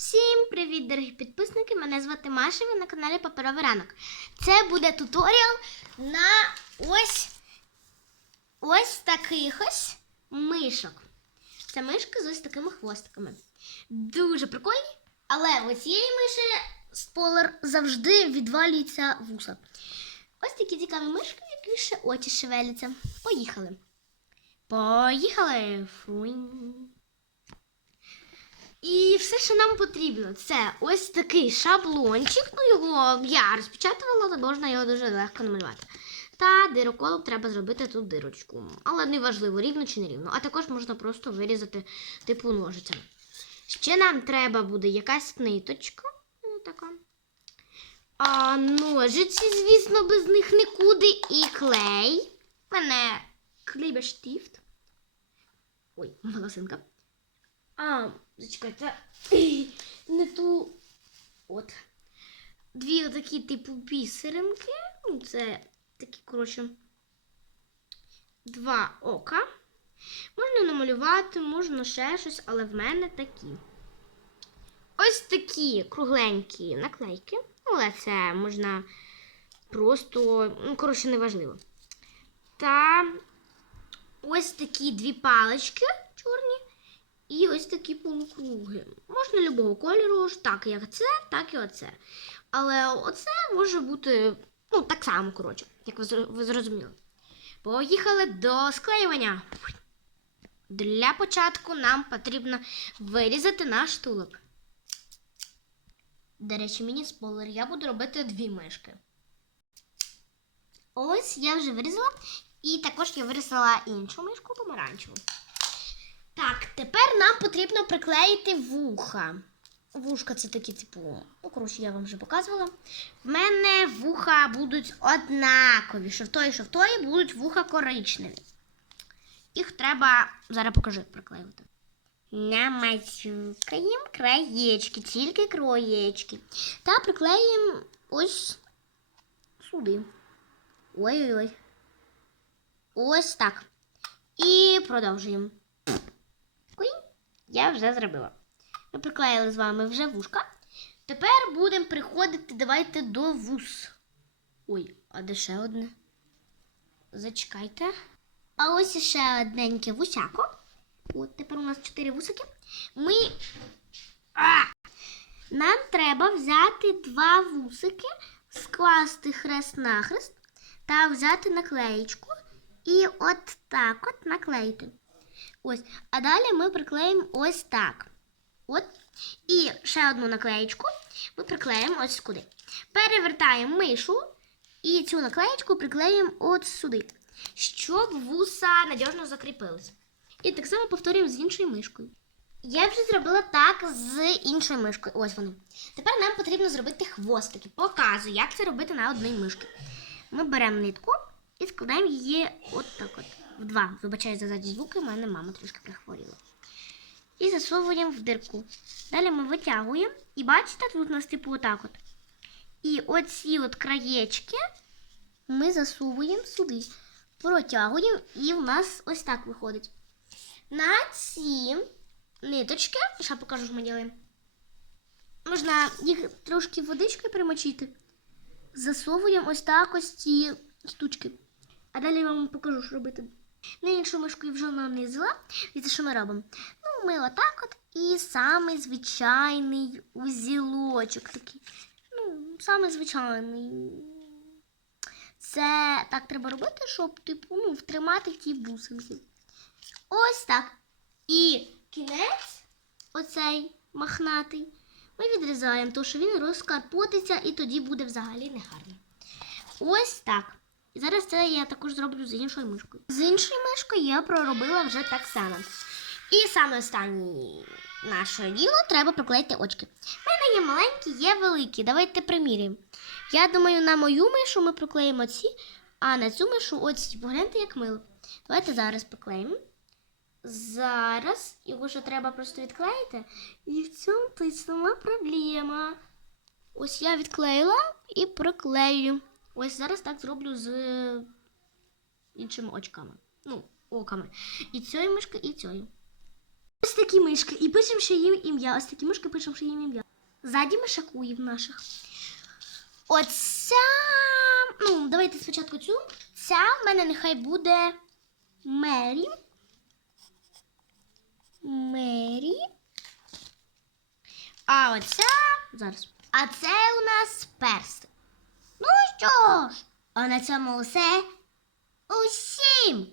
Всім привіт, дорогі підписники! Мене звати Маша, ви на каналі Паперовий ранок. Це буде туторіал на ось ось таких ось мишок. Це мишки з ось такими хвостиками. Дуже прикольні, але у цієї миші спойлер завжди відвалюється вуса. Ось такі цікаві мишки, які ще очі шевеляться. Поїхали. Поїхали! Фуінь. І все, що нам потрібно, це ось такий шаблончик. Ну, його я розпечатувала, але можна його дуже легко намалювати. Та дироколом треба зробити тут дирочку. Але не важливо, рівно чи не рівно. А також можна просто вирізати типу ножицями. Ще нам треба буде якась ниточка. Ну, така. А ножиці, звісно, без них нікуди. І клей. Мене клейбештифт. Ой, волосинка. А, зачекайте, не ту. От. Дві отакі, типу, бісеринки. Ну, це такі, коротше, два ока. Можна намалювати, можна ще щось, але в мене такі. Ось такі кругленькі наклейки. Але це можна просто, ну, коротше, неважливо. Та ось такі дві палички чорні. І ось такі полукруги. Можна любого кольору, так як це, так і оце. Але оце може бути ну, так само, коротше, як ви зрозуміли. Поїхали до склеювання. Для початку нам потрібно вирізати наш тулок. До речі, мені спойлер, я буду робити дві мишки. Ось я вже вирізала. І також я вирізала іншу мишку помаранчеву. Так, тепер нам потрібно приклеїти вуха. Вушка це такі, типу, ну, коротше, я вам вже показувала. В мене вуха будуть однакові. Що в тої, що в тої будуть вуха коричневі. Їх треба, зараз покажу, як приклеювати. Намацюкаємо краєчки, тільки краєчки. Та приклеїмо ось сюди. Ой-ой-ой. Ось так. І продовжуємо. Я вже зробила. Ми приклеїли з вами вже вушка. Тепер будемо приходити, давайте до вус. Ой, а де ще одне? Зачекайте. А ось ще одненьке вусяко. От тепер у нас чотири вусики. Ми. А! Нам треба взяти два вусики, скласти хрест-нахрест та взяти наклеєчку і от так от наклеїти. Ось. А далі ми приклеїмо ось так. От. І ще одну наклеєчку ми приклеїмо ось сюди. Перевертаємо мишу і цю наклеєчку приклеїмо от сюди, щоб вуса надіжно закріпилися. І так само повторюємо з іншою мишкою. Я вже зробила так з іншою мишкою. Ось вони. Тепер нам потрібно зробити хвостики. Показую, як це робити на одній мишці. Ми беремо нитку і складаємо її от так от. В два. Вибачаю за задні звуки, у мене мама трошки прихворіла. І засовуємо в дирку. Далі ми витягуємо. І бачите, тут у нас типу отак от. І оці от краєчки ми засовуємо сюди. Протягуємо, і в нас ось так виходить. На ці ниточки, ще покажу, що ми робимо. Можна їх трошки водичкою примочити. Засовуємо ось так ось ці штучки. А далі я вам покажу, що робити. На іншу мишку вже нанизила. І це що ми робимо? Ну, ми отак от і самий звичайний узілочок такий. Ну, самий звичайний. Це так треба робити, щоб типу, ну, втримати ті бусинки. Ось так. І кінець, оцей махнатий, ми відрізаємо, тому що він розкарпотиться і тоді буде взагалі негарно. Ось так. І зараз це я також зроблю з іншою мишкою. З іншою мишкою я проробила вже так само. І саме останнє наше діло треба приклеїти очки. У мене є маленькі, є великі. Давайте приміряємо. Я думаю, на мою мишу ми приклеїмо ці, а на цю мишу оці. Погляньте, як мило. Давайте зараз приклеїмо. Зараз його ще треба просто відклеїти. І в цьому й сама проблема. Ось я відклеїла і приклею. Ось зараз так зроблю з іншими очками. Ну, оками. І цієї мишки, і цієї. Ось такі мишки. І пишемо ще їм ім'я. Ось такі мишки пишемо ще їм ім'я. Ззаді мишакуїв наших. Оця. Ну, давайте спочатку цю. Ця в мене нехай буде Мері. Мері. А оця. Зараз. А це у нас перстик. Ну що ж, а на цьому все. Усім